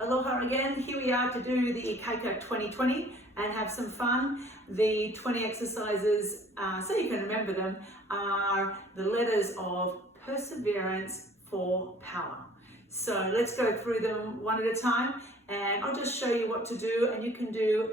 Aloha again. Here we are to do the IKAIKA 2020 and have some fun. The 20 exercises, so you can remember them, are the letters of perseverance for power. So let's go through them one at a time, and I'll just show you what to do, and you can do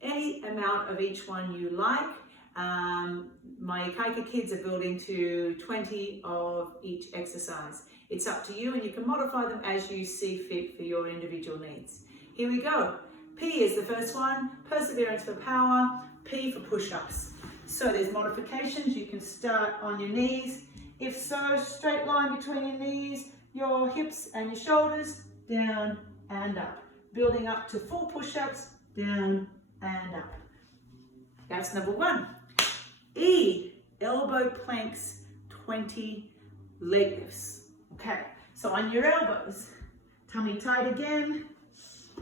any amount of each one you like. My IKAIKA kids are building to 20 of each exercise. It's up to you, and you can modify them as you see fit for your individual needs. Here we go. P is the first one, perseverance for power, P for push-ups. So there's modifications. You can start on your knees. If so, straight line between your knees, your hips and your shoulders, down and up. Building up to full push-ups, down and up. That's number one. E, elbow planks, 20 leg lifts. Okay, so on your elbows, tummy tight again,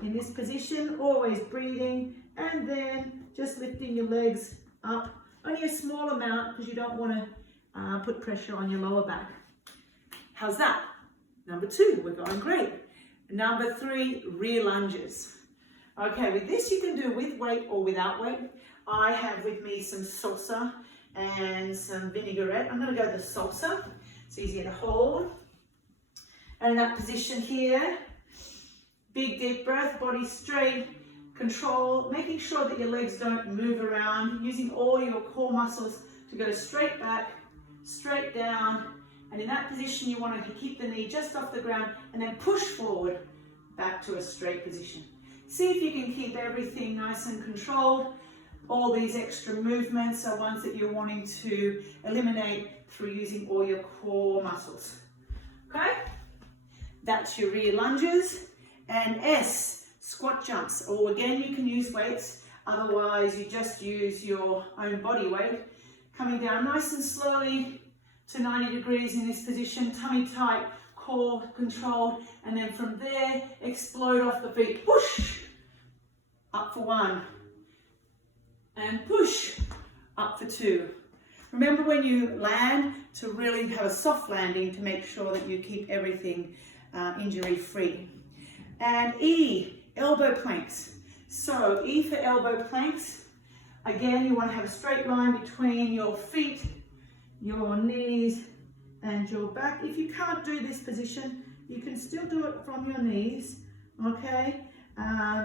in this position, always breathing, and then just lifting your legs up, only a small amount because you don't want to put pressure on your lower back. How's that? Number two, we're going great. Number three, rear lunges. Okay, with this you can do with weight or without weight. I have with me some salsa and some vinaigrette. I'm going to go the salsa. It's easier to hold. And in that position here, big deep breath, body straight, control, making sure that your legs don't move around, using all your core muscles to go straight back, straight down. And in that position, you want to keep the knee just off the ground and then push forward back to a straight position. See if you can keep everything nice and controlled. All these extra movements are ones that you're wanting to eliminate through using all your core muscles. Okay? That's your rear lunges. And S, squat jumps. Or again, you can use weights. Otherwise, you just use your own body weight. Coming down nice and slowly to 90 degrees in this position. Tummy tight, core controlled. And then from there, explode off the feet. Push. Up for one. And push. Up for two. Remember when you land to really have a soft landing to make sure that you keep everything injury-free. And E, elbow planks. So E for elbow planks. Again, you want to have a straight line between your feet, your knees, and your back. If you can't do this position, you can still do it from your knees, okay?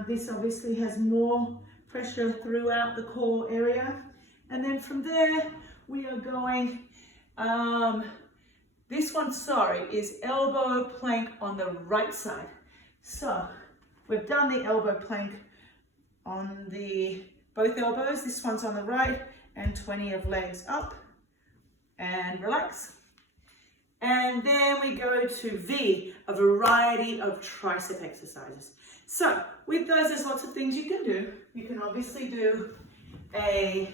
This obviously has more pressure throughout the core area. And then from there, we are going, this one, is elbow plank on the right side. So we've done the elbow plank on both elbows. This one's on the right, and 20 of legs up and relax. And then we go to V, a variety of tricep exercises. So with those, there's lots of things you can do. You can obviously do a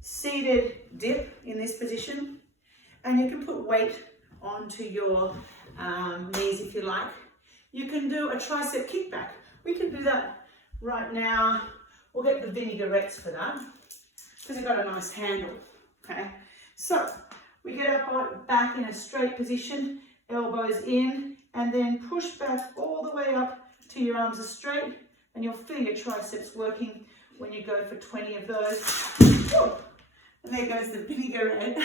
seated dip in this position, and you can put weight onto your knees if you like. You can do a tricep kickback. We can do that right now. We'll get the vinaigrettes for that because we've got a nice handle. Okay, so we get our back in a straight position, elbows in, and then push back all the way up till your arms are straight, and you'll feel your triceps working when you go for 20 of those. Woo! And there goes the vinaigrette.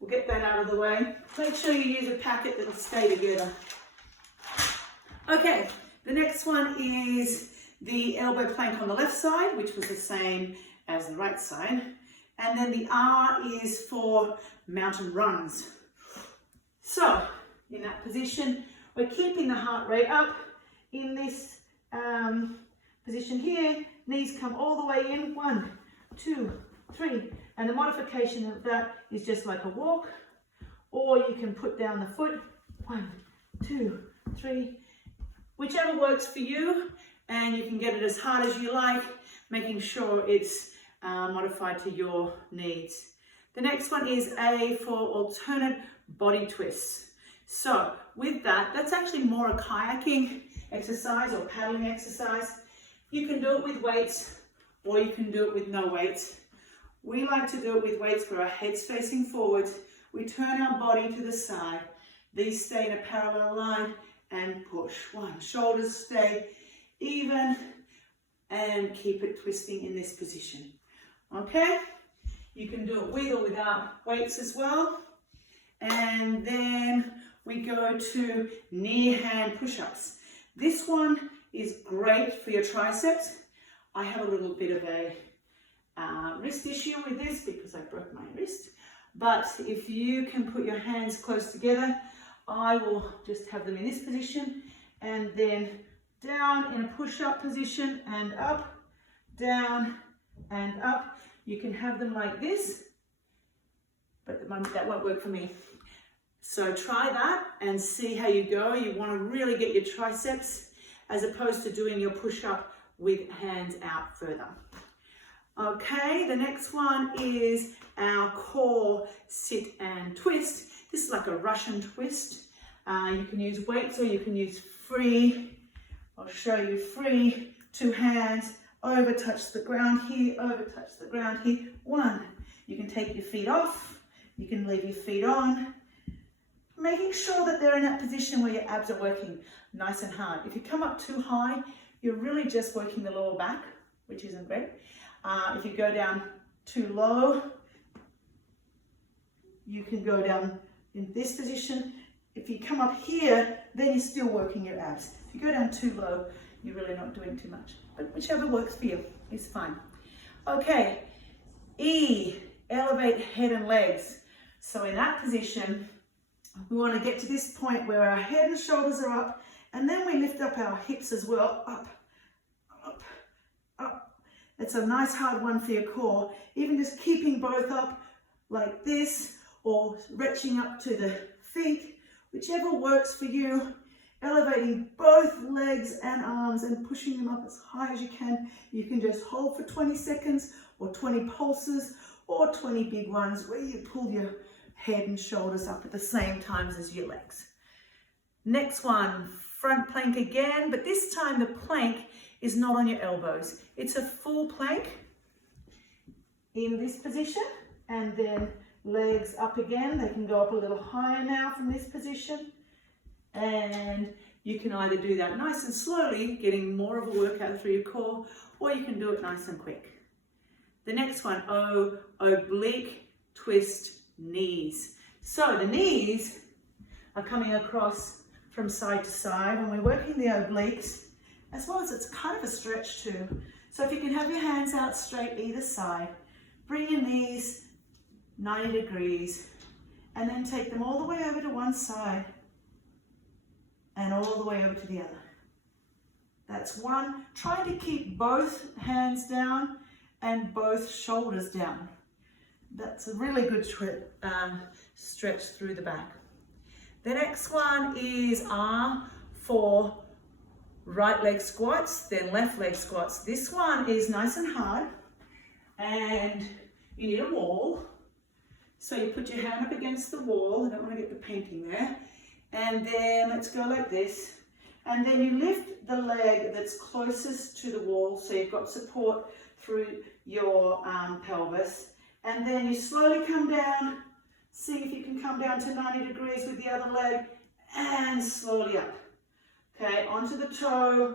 We'll get that out of the way. Make sure you use a packet that'll stay together. Okay, the next one is the elbow plank on the left side, which was the same as the right side. And then the R is for mountain runs. So, in that position, we're keeping the heart rate up. In this position here, knees come all the way in. 1, 2, 3. And the modification of that is just like a walk, or you can put down the foot. 1, 2, 3. Whichever works for you, and you can get it as hard as you like, making sure it's modified to your needs. The next one is A for alternate body twists. So with that, that's actually more a kayaking exercise or paddling exercise. You can do it with weights, or you can do it with no weights. We like to do it with weights where our head's facing forwards. We turn our body to the side. These stay in a parallel line, and push. 1, shoulders stay even and keep it twisting in this position. Okay, you can do it with or without weights as well. And then we go to near hand push-ups. This one is great for your triceps. I have a little bit of a wrist issue with this because I broke my wrist. But if you can put your hands close together, I will just have them in this position and then down in a push-up position and up, down and up. You can have them like this, but at the moment that won't work for me. So try that and see how you go. You want to really get your triceps as opposed to doing your push-up with hands out further. Okay, the next one is our core sit and twist. This is like a Russian twist. You can use weights or you can use free. I'll show you free. 2 hands, over touch the ground here, over touch the ground here. 1, you can take your feet off, you can leave your feet on, making sure that they're in that position where your abs are working nice and hard. If you come up too high, you're really just working the lower back, which isn't great. If you go down too low, you can go down in this position. If you come up here, then you're still working your abs. If you go down too low, you're really not doing too much. But whichever works for you is fine. Okay, E, elevate head and legs. So in that position, we want to get to this point where our head and shoulders are up, and then we lift up our hips as well, up, up, up. It's a nice hard one for your core. Even just keeping both up like this, or reaching up to the feet, whichever works for you. Elevating both legs and arms and pushing them up as high as you can. You can just hold for 20 seconds or 20 pulses or 20 big ones where you pull your head and shoulders up at the same times as your legs. Next one, front plank again, but this time the plank is not on your elbows. It's a full plank in this position, and then legs up again. They can go up a little higher now from this position. And you can either do that nice and slowly, getting more of a workout through your core, or you can do it nice and quick. The next one, oblique twist knees. So the knees are coming across from side to side when we're working the obliques, as well as it's kind of a stretch too. So if you can have your hands out straight either side, bring your knees 90 degrees, and then take them all the way over to one side and all the way over to the other. That's one. Try to keep both hands down and both shoulders down. That's a really good stretch through the back. The next one is R for right leg squats, then left leg squats. This one is nice and hard, and you need a wall. So you put your hand up against the wall. I don't want to get the painting there. And then let's go like this. And then you lift the leg that's closest to the wall, so you've got support through your pelvis. And then you slowly come down. See if you can come down to 90 degrees with the other leg, and slowly up. Okay, onto the toe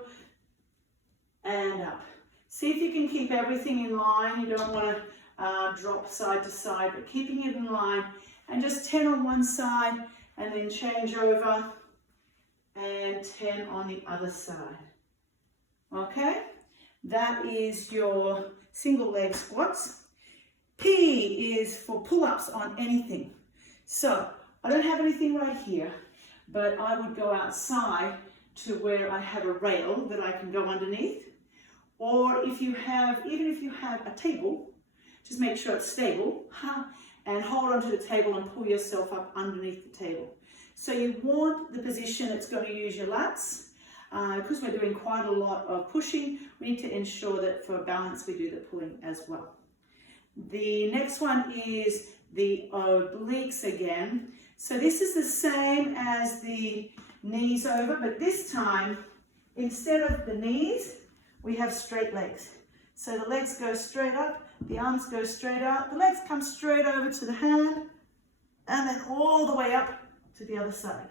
and up. See if you can keep everything in line. You don't want to drop side to side, but keeping it in line. And just 10 on one side, and then change over, and 10 on the other side. Okay, that is your single leg squats. P is for pull-ups on anything. So I don't have anything right here, but I would go outside to where I have a rail that I can go underneath. Or if you have, even if you have a table, just make sure it's stable, and hold onto the table and pull yourself up underneath the table. So you want the position that's going to use your lats. Because we're doing quite a lot of pushing, we need to ensure that for balance we do the pulling as well. The next one is the obliques again. So this is the same as the knees over, but this time, instead of the knees, we have straight legs. So the legs go straight up, the arms go straight out, the legs come straight over to the hand, and then all the way up to the other side.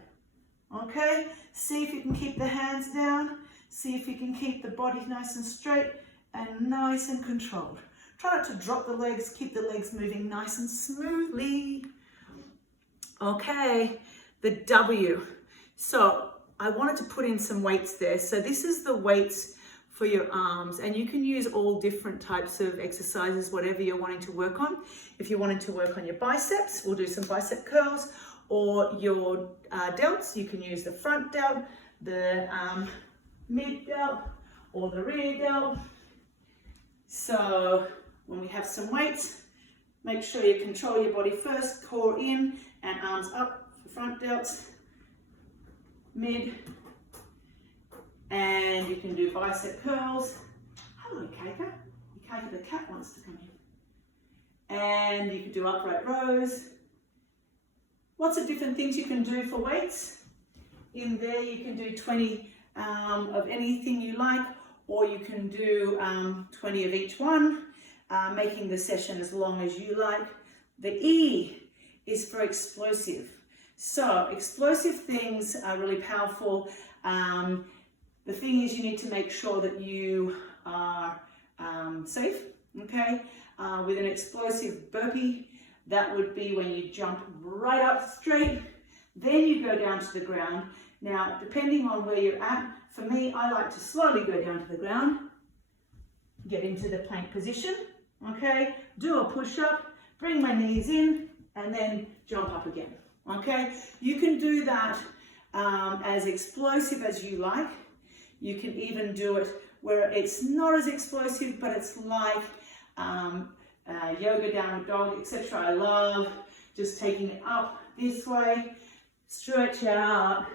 Okay, see if you can keep the hands down. See if you can keep the body nice and straight and nice and controlled. Try not to drop the legs, keep the legs moving nice and smoothly. Okay, the W. So I wanted to put in some weights there. So this is the weights for your arms, and you can use all different types of exercises, whatever you're wanting to work on. If you're wanting to work on your biceps, we'll do some bicep curls, or your delts, you can use the front delt, the mid delt, or the rear delt. So when we have some weights, make sure you control your body first, core in and arms up for front delts, mid, and you can do bicep curls. Hello, IKAIKA. IKAIKA the cat wants to come in. And you can do upright rows. Lots of different things you can do for weights. In there you can do 20 of anything you like, or you can do 20 of each one, making the session as long as you like. The E is for explosive. So explosive things are really powerful. The thing is, you need to make sure that you are safe, okay? With an explosive burpee, that would be when you jump right up straight, then you go down to the ground. Now, depending on where you're at, for me, I like to slowly go down to the ground, get into the plank position, okay? Do a push-up, bring my knees in, and then jump up again, okay? You can do that as explosive as you like. You can even do it where it's not as explosive, but it's like yoga, downward dog, etc. I love just taking it up this way, stretch out,